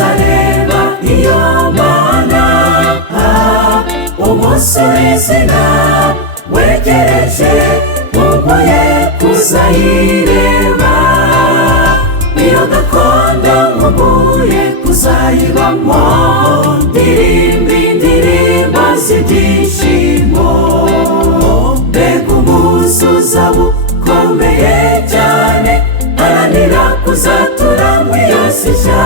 azareba iyo mana umunsi w'izina wegereje nkumbuye kuzayireba iyo gakondo nkumbuye kuzayibamo ndirimba indirimbo z'ibyishimo mbega umunsi uzaba ukomeye cyane haranira kuzatura mu iyo si nshya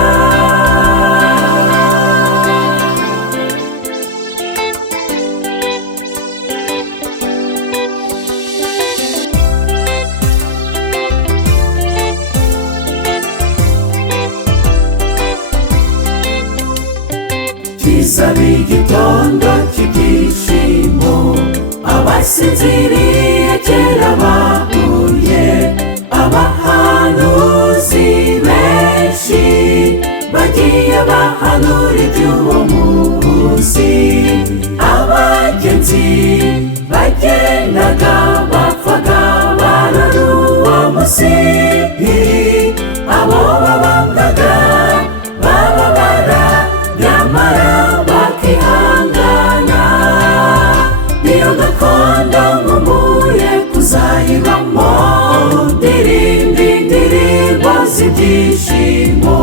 kizaba igitondo cy'ibyishimo abasinziriye kera bahuye abahanuzi benshi bagiye bahanura iby'uwo munsi abagenzi bagendaga bapfaga barora uwo munsi abo babambwaga bababara nyamara bakihangana niyo gakondo nkumbuye kuzayibamo ndirimba indirimbo z'ibyishimo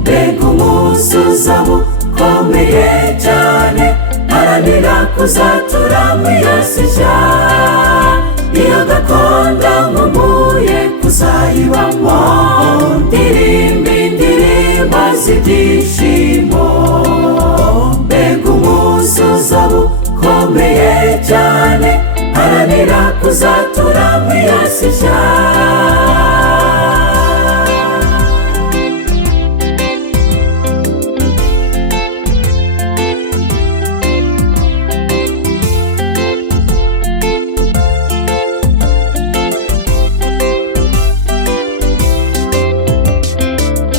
mbega umunsi uzaba ukomeye cyane haranira kuzatura mu iyo si nshya iyo gakondo nkumbuye kuzayibamo ndirimba indirimbo z'ibyishimo mbega umunsi uzaba ukomeye cyane haranira kuzatura mu iyo si nshya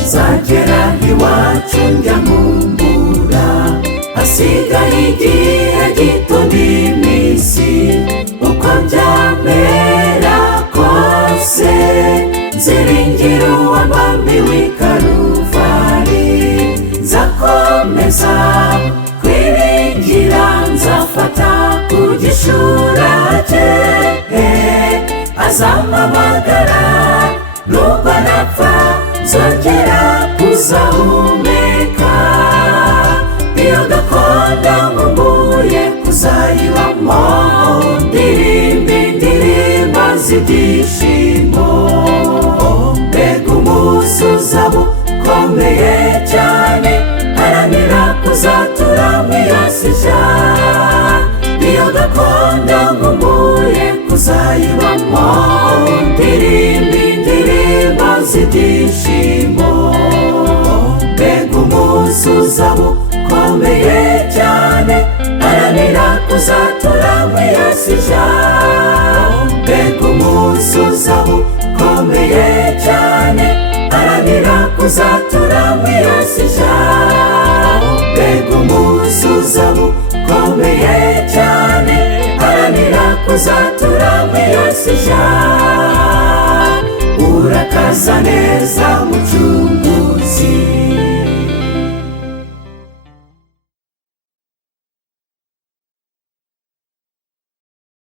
nzagera iwacu njya nkumbura hasigaye igihe gito n'iminsi uko byamera kose nziringira uwambambiwe i Karuvari nzakomeza kwiringira nzafata ku gishura cye azampamagara nubwo napfa nzongera kuzahumeka iyo gakondo nkumbuye kuzayibamo ndirimba indirimbo z'ibyishimo mbega umunsi uzaba ukomeye cyane haranira kuzatura mu iyo si nshya iyo gakondo nkumbuye kuzayibamo ndirimba indirimbo z'ibyishimo mbega umunsi uzaba ukomeye cyane haranira kuzatura mu iyo si nshya mbega umunsi uzaba ukomeye cyane haranira kuzatura mu iyo si nshya mbega umunsi uzaba ukomeye cyane haranira kuzatura mu iyo si nshya urakaza neza